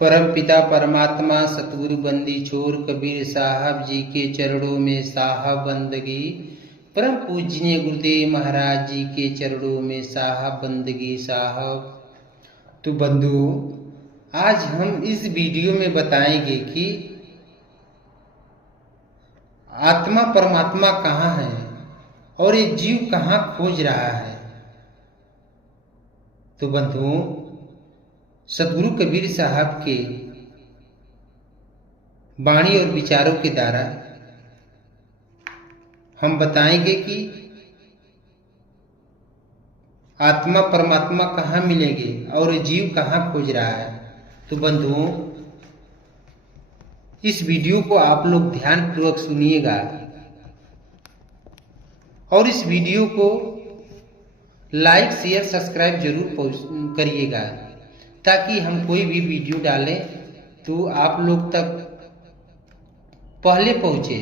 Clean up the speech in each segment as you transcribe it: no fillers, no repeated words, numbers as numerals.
परम पिता परमात्मा सतगुरु बंदी छोर कबीर साहब जी के चरणों में साहब बंदगी। परम पूजनीय गुरुदेव महाराज जी के चरणों में साहब बंदगी साहब। तो बंधु, आज हम इस वीडियो में बताएंगे कि आत्मा परमात्मा कहाँ है और ये जीव कहाँ खोज रहा है। तो बंधुओं, सतगुरु कबीर साहब के वाणी और विचारों के द्वारा हम बताएंगे कि आत्मा परमात्मा कहाँ मिलेंगे और जीव कहाँ खोज रहा है। तो बंधुओं, इस वीडियो को आप लोग ध्यानपूर्वक सुनिएगा और इस वीडियो को लाइक शेयर सब्सक्राइब जरूर करिएगा, ताकि हम कोई भी वीडियो डालें तो आप लोग तक पहले पहुंचे,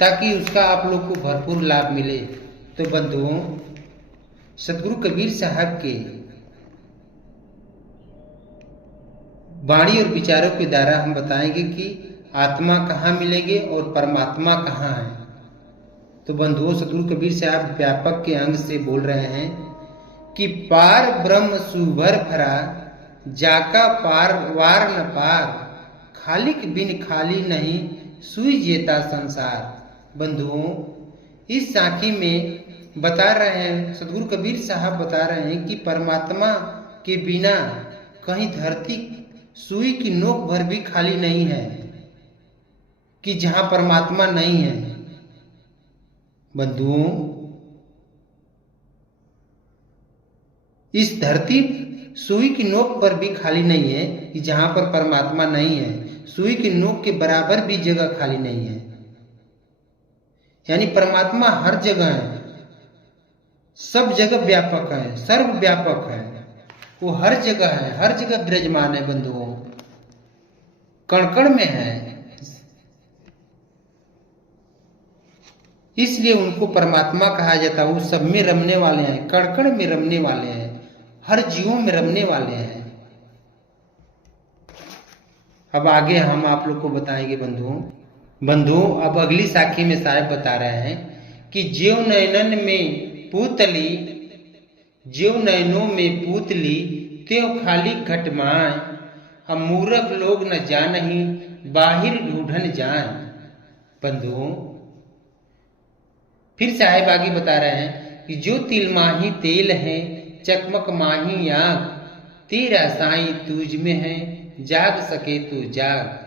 ताकि उसका आप लोग को भरपूर लाभ मिले। तो बंधुओं, सतगुरु कबीर साहब के वाणी और विचारों के द्वारा हम बताएंगे कि आत्मा कहाँ मिलेंगे और परमात्मा कहाँ है। तो बंधुओं, सतगुरु कबीर साहब व्यापक के अंग से बोल रहे हैं कि पार ब्रह्म सुभर भरा, जाका पार वार न पार, खालिक बिन खाली नहीं, सुई जेता संसार। बंधुओं, इस साखी में बता रहे हैं, सतगुरु कबीर साहब बता रहे हैं कि परमात्मा के बिना कहीं धरती सुई की नोक भर भी खाली नहीं है, कि जहां परमात्मा नहीं है। बंधुओं, इस धरती सुई की नोक पर भी खाली नहीं है कि जहां पर परमात्मा नहीं है। सुई की नोक के बराबर भी जगह खाली नहीं है, यानी परमात्मा हर जगह है, सब जगह व्यापक है, सर्वव्यापक है, वो हर जगह है, हर जगह विराजमान है। बंधुओं, कण कण में है, इसलिए उनको परमात्मा कहा जाता है। वो सब में रमने वाले हैं, कण कण में रमने वाले हैं, हर जीवों में रमने वाले हैं। अब आगे हम आप लोग को बताएंगे बंधुओं, अब अगली साखी में साहब बता रहे हैं कि ज्यों नयनन में पूतली, ज्यों नयनों में पूतली, त्यों खाली घटमाए, अब मूर्ख लोग न जानही, बाहिर ढूंढन जाए। बंधुओं, फिर साहेब आगे बता रहे हैं कि जो तिल माही तेल है, चकमक माही आग, तेरा साईं तुझ में है, जाग सके तो जाग।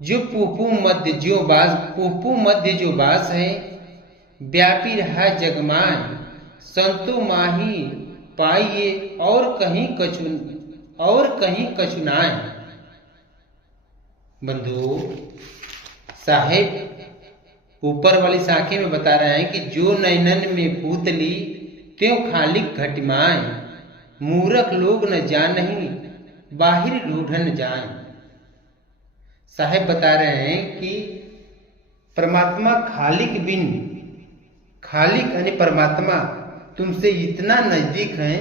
जो पुपू मध्य जो बास है, व्यापी रहा जगमाय, संतो माही पाइए और कहीं कछुनाए। बंधुओं, साहेब ऊपर वाली साखी में बता रहे हैं कि जो नैनन में पूतली, त्यों खाली घटमाए, मूर्ख लोग न जानही, बाहिर ढूंढन जाए। साहेब बता रहे हैं कि परमात्मा खालिक बिन, खालिक यानी परमात्मा तुमसे इतना नजदीक है,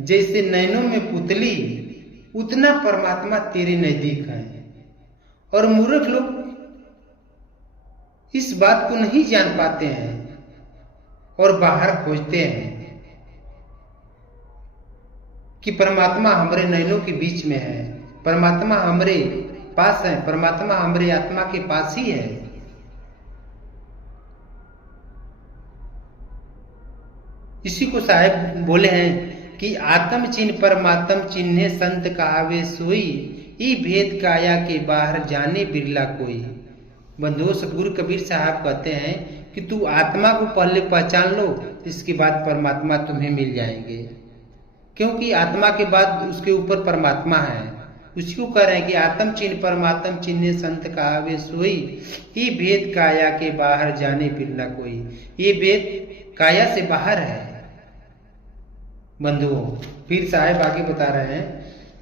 जैसे नैनों में पुतली, उतना परमात्मा तेरे नजदीक है। और मूर्ख लोग इस बात को नहीं जान पाते हैं और बाहर खोजते हैं कि परमात्मा हमारे नैनों के बीच में है, परमात्मा हमारे पास है, परमात्मा हमारे आत्मा के पास ही है। इसी को साहेब बोले हैं कि आत्म चिन्ह परमात्म चिन्हे, संत कहावे सोई, ई भेद काया के बाहर जाने बिरला कोई। बंधुओं, सतगुरु कबीर साहब कहते हैं कि तू आत्मा को पहले पहचान लो, इसके बाद परमात्मा तुम्हें मिल जाएंगे, क्योंकि आत्मा के बाद उसके ऊपर परमात्मा है। उसको कह रहे हैं कि आत्म चिन्ह परमात्म चिन्हे, संत कहावे सोई, ये भेद काया के बाहर जाने बिरला कोई। ये भेद काया से बाहर है। बंधुओं, फिर साहेब आगे बता रहे हैं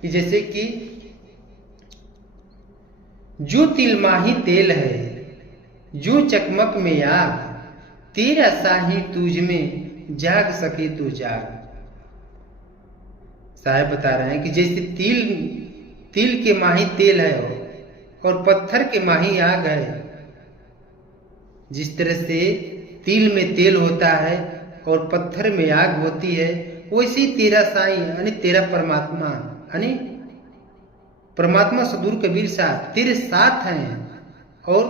कि जैसे कि जो तिलमाही तेल है, जो चकमक में आग, तेरा साही तुझ में, जाग सके तो जाग। साहब बता रहे हैं कि जैसे तिल के माही तेल है और पत्थर के माही आग है। जिस तरह से तिल में तेल होता है और पत्थर में आग होती है, वैसे ही तेरा साईं यानी तेरा परमात्मा यानी परमात्मा सदगुरु कबीर साहब तेरे साथ हैं और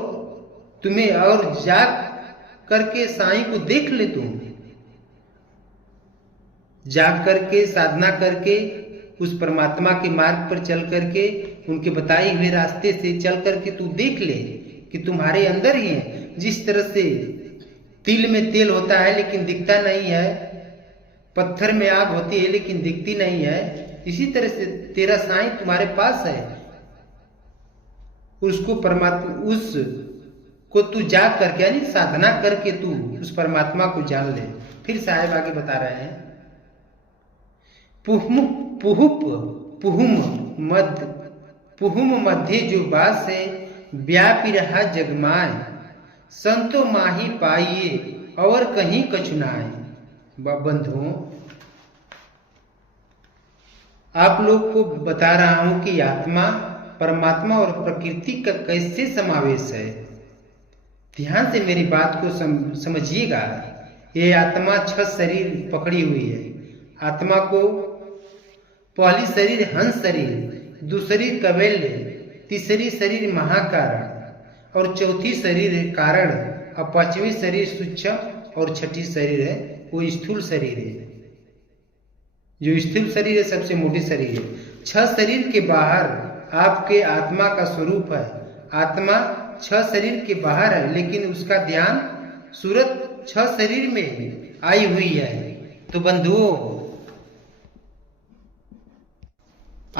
तुम्हें और जाग करके साईं को देख ले। तुम जाग करके साधना करके उस परमात्मा के मार्ग पर चल करके उनके बताए हुए रास्ते से चल करके तू देख ले कि तुम्हारे अंदर ही है। जिस तरह से तिल में तेल होता है लेकिन दिखता नहीं है, पत्थर में आग होती है लेकिन दिखती नहीं है, इसी तरह से तेरा साईं तुम्हारे पास है। उसको परमात्मा उस को तू जाग करके यानी साधना करके तू उस परमात्मा को जान ले। फिर साहेब आगे बता रहे हैं, पुहुम मध्य जो बास है, व्यापी रहा जगमाए, संतो माही पाइए और कहीं कछुनाए। बंधुओं, आप लोग को बता रहा हूं कि आत्मा, परमात्मा और प्रकृति का कैसे समावेश है। ध्यान से मेरी बात को समझिएगा। ये आत्मा 6 शरीर पकड़ी हुई है। आत्मा को पहली शरीर हंस शरीर, दूसरी कवेल्य, तीसरी शरीर महाकारण और चौथी शरीर है कारण और 5वीं शरीर सूक्ष्म और 6ठी शरीर है वो स्थूल शरीर है। जो स्थूल शरीर है सबसे मोटी शरीर है। 6 शरीर के बाहर आपके आत्मा का स्वरूप है। आत्मा 6 शरीर के बाहर है लेकिन उसका ध्यान सूरत 6 शरीर में आई हुई है। तो बंधुओं,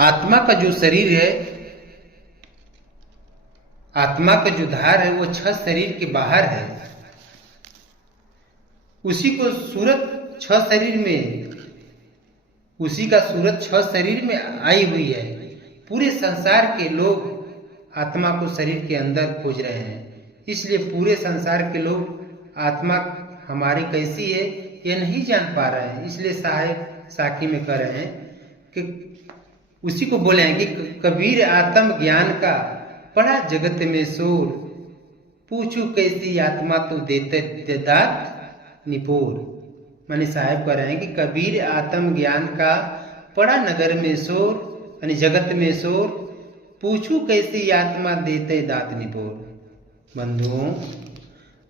आत्मा का जो शरीर है, आत्मा का जो धार है वो 6 शरीर के बाहर है। उसी को सूरत 6 शरीर में, उसी का सूरत 6 शरीर में आई हुई है। पूरे संसार के लोग आत्मा को शरीर के अंदर खोज रहे हैं। इसलिए पूरे संसार के लोग आत्मा हमारी कैसी है ये नहीं जान पा रहे हैं। इसलिए साहेब साखी में कह रहे हैं कि उसी को बोले हैं कि कबीर आत्म ज्ञान का पड़ा जगत में शोर, पूछू कैसी आत्मा तो देते दात निपोर। माने साहेब कह रहे हैं कि कबीर आत्म ज्ञान का पड़ा नगर में शोर यानी जगत में शोर, पूछू कैसी आत्मा देते दात निपोर। बंधुओं,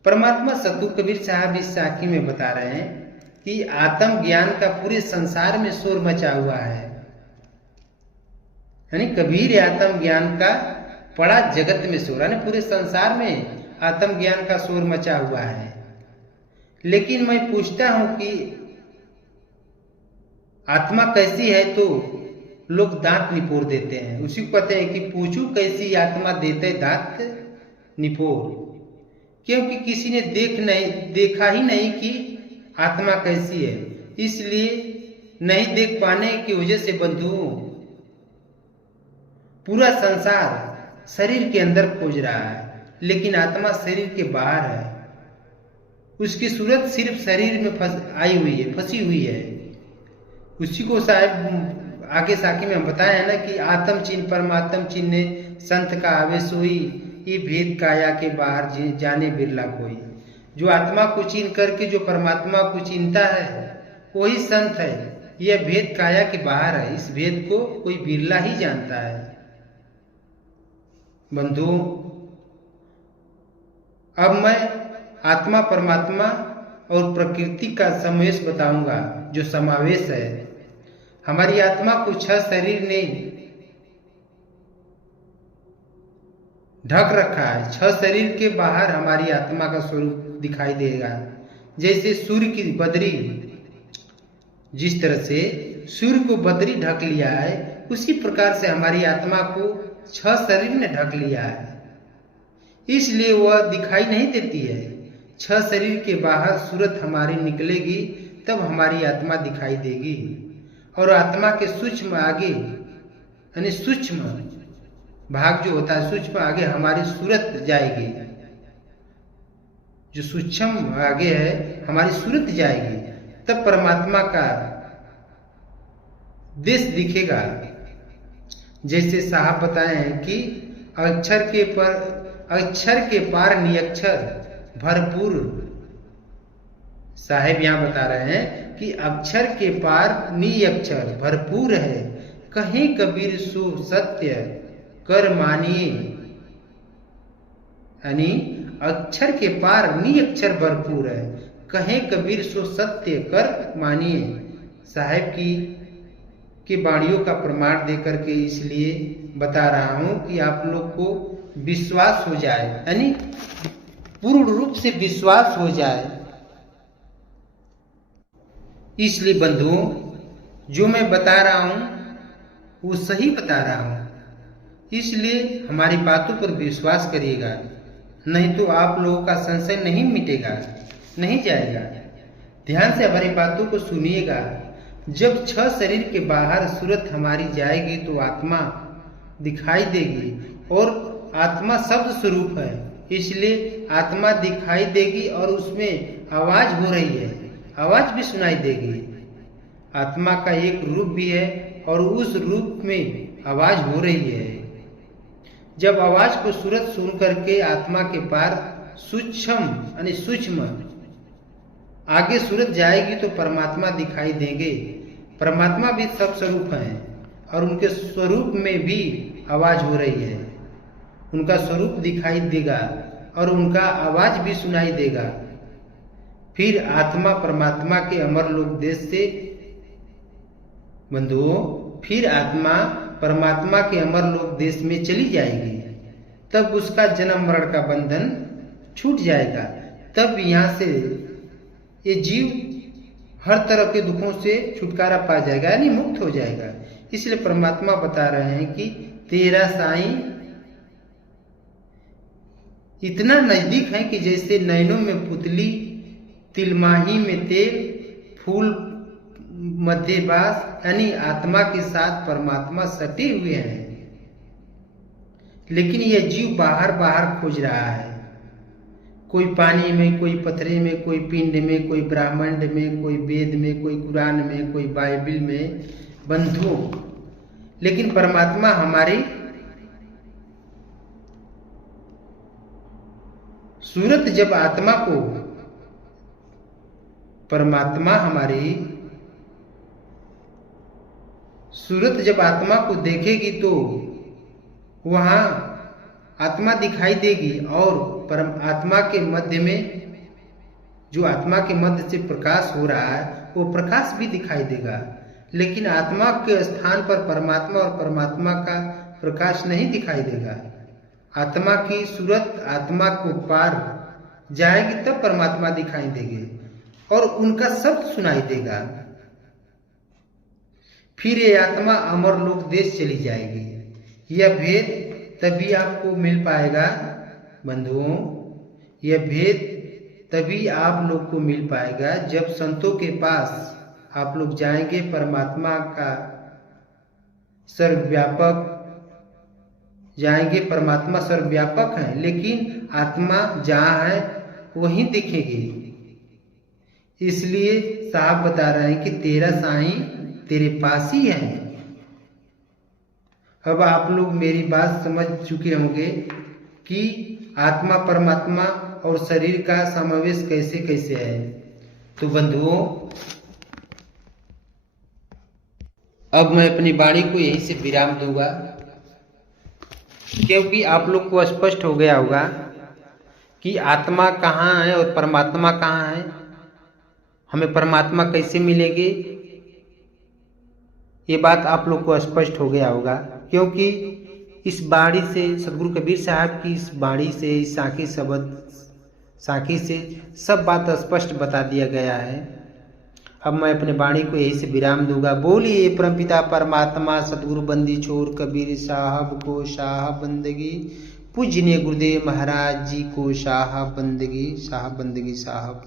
परमात्मा सद्गुरु कबीर साहब इस साखी में बता रहे हैं कि आत्म ज्ञान का पूरे संसार में शोर मचा हुआ है। यानी कबीर आत्म ज्ञान का पड़ा जगत में शोर, यानी पूरे संसार में आत्म ज्ञान का शोर मचा हुआ है। लेकिन मैं पूछता हूं कि आत्मा कैसी है तो लोग दांत निपोर देते हैं। उसी को कहते हैं कि पूछू कैसी आत्मा देते दांत निपोर, क्योंकि किसी ने देखा ही नहीं कि आत्मा कैसी है। इसलिए नहीं देख पाने की वजह से बंधुओं पूरा संसार शरीर के अंदर खोज रहा है लेकिन आत्मा शरीर के बाहर है। उसकी सूरत सिर्फ शरीर में आई हुई है, फंसी हुई है। उसी को साहब आगे साखी में हम बताया है ना कि आत्म चिन्ह परमात्म चिन्ह संत का आवे सोई, ये भेद काया के बाहर जाने बिरला कोई। जो आत्मा को चिन्ह करके जो परमात्मा को चिन्हता है वही संत है। यह भेद काया के बाहर है, इस भेद को कोई बिरला ही जानता है। बंधुओं, अब मैं आत्मा परमात्मा और प्रकृति का समावेश बताऊंगा। जो समावेश है, हमारी आत्मा को 6 शरीर ने ढक रखा है। 6 शरीर के बाहर हमारी आत्मा का स्वरूप दिखाई देगा। जैसे सूर्य की बदरी, जिस तरह से सूर्य को बदरी ढक लिया है, उसी प्रकार से हमारी आत्मा को 6 शरीर ने ढक लिया है। इसलिए वह दिखाई नहीं देती है। 6 शरीर के बाहर सूरत हमारी निकलेगी तब हमारी आत्मा दिखाई देगी। और आत्मा के सूक्ष्म आगे यानी सूक्ष्म भाग जो होता है, सूक्ष्म आगे हमारी सूरत जाएगी। जो सूक्ष्म आगे है हमारी सूरत जाएगी, तब परमात्मा का देश दिखेगा। जैसे साहब बताए हैं कि अक्षर के पार निरक्षर भरपूर। साहेब यहाँ बता रहे हैं कि अक्षर के पार निरक्षर भरपूर है, कहीं कबीर सो सत्य कर मानिए। यानी अक्षर के पार निरक्षर भरपूर है, कहे कबीर सो सत्य कर मानिए। साहेब की वाणियों का प्रमाण देकर के इसलिए बता रहा हूं कि आप लोग को विश्वास हो जाए, यानी पूर्ण रूप से विश्वास हो जाए। इसलिए बंधुओं, जो मैं बता रहा हूं वो सही बता रहा हूं, इसलिए हमारी बातों पर विश्वास करिएगा, नहीं तो आप लोगों का संशय नहीं मिटेगा, नहीं जाएगा। ध्यान से हमारी बातों को सुनिएगा। जब 6 शरीर के बाहर सूरत हमारी जाएगी तो आत्मा दिखाई देगी, और आत्मा शब्द स्वरूप है, इसलिए आत्मा दिखाई देगी और उसमें आवाज हो रही है, आवाज भी सुनाई देगी। आत्मा का एक रूप भी है और उस रूप में आवाज हो रही है। जब आवाज को सूरत सुन करके आत्मा के पार सूक्ष्म आगे सूरत जाएगी तो परमात्मा दिखाई देंगे। परमात्मा भी सब स्वरूप हैं और उनके स्वरूप में भी आवाज हो रही है, उनका स्वरूप दिखाई देगा और उनका आवाज भी सुनाई देगा। फिर आत्मा परमात्मा के अमर लोक देश से बंधुओं, फिर आत्मा परमात्मा के अमर लोक देश में चली जाएगी, तब उसका जन्म मरण का बंधन छूट जाएगा। तब यहाँ से ये जीव हर तरह के दुखों से छुटकारा पा जाएगा, यानी मुक्त हो जाएगा। इसलिए परमात्मा बता रहे हैं कि तेरा साईं इतना नजदीक है कि जैसे नैनों में पुतली, तिलमाही में तेल, फूल मध्य बास, यानी आत्मा के साथ परमात्मा सटे हुए हैं। लेकिन यह जीव बाहर बाहर खोज रहा है, कोई पानी में, कोई पत्थरे में, कोई पिंड में, कोई ब्रह्मांड में, कोई वेद में, कोई कुरान में, कोई बाइबिल में बंधु। लेकिन परमात्मा हमारी सूरत जब आत्मा को, परमात्मा हमारी सूरत जब आत्मा को देखेगी तो वहां आत्मा दिखाई देगी और परम आत्मा के मध्य में, जो आत्मा के मध्य से प्रकाश हो रहा है, वो प्रकाश भी दिखाई देगा। लेकिन आत्मा के स्थान पर परमात्मा और परमात्मा का प्रकाश नहीं दिखाई देगा। आत्मा की सूरत आत्मा को पार जाएगी तब परमात्मा दिखाई देंगे और उनका शब्द सुनाई देगा। फिर ये आत्मा अमर लोक देश चली जाएगी। यह भेद तभी आपको मिल पाएगा बंधुओं, यह भेद तभी आप लोग को मिल पाएगा जब संतों के पास आप लोग जाएंगे। परमात्मा का सर्वव्यापक जाएंगे, परमात्मा सर्वव्यापक है, लेकिन आत्मा जहाँ है वहीं दिखेगी। इसलिए साहब बता रहे हैं कि तेरा साईं तेरे पास ही है। अब आप लोग मेरी बात समझ चुके होंगे कि आत्मा परमात्मा और शरीर का समावेश कैसे कैसे है। तो बंधुओं, अब मैं अपनी वाणी को यहीं से विराम दूंगा, क्योंकि आप लोग को स्पष्ट हो गया होगा कि आत्मा कहाँ है और परमात्मा कहाँ है, हमें परमात्मा कैसे मिलेगी। ये बात आप लोग को स्पष्ट हो गया होगा, क्योंकि इस वाणी से, सदगुरु कबीर साहब की इस वाणी से, इस साखी शब्द साखी से सब बात स्पष्ट बता दिया गया है। अब मैं अपने वाणी को यहीं से विराम दूंगा। बोलिए परमपिता परमात्मा सदगुरु बंदी छोर कबीर साहब को शाह बंदगी। पूजनीय गुरुदेव महाराज जी को शाह बंदगी, शाह बंदगी साहब।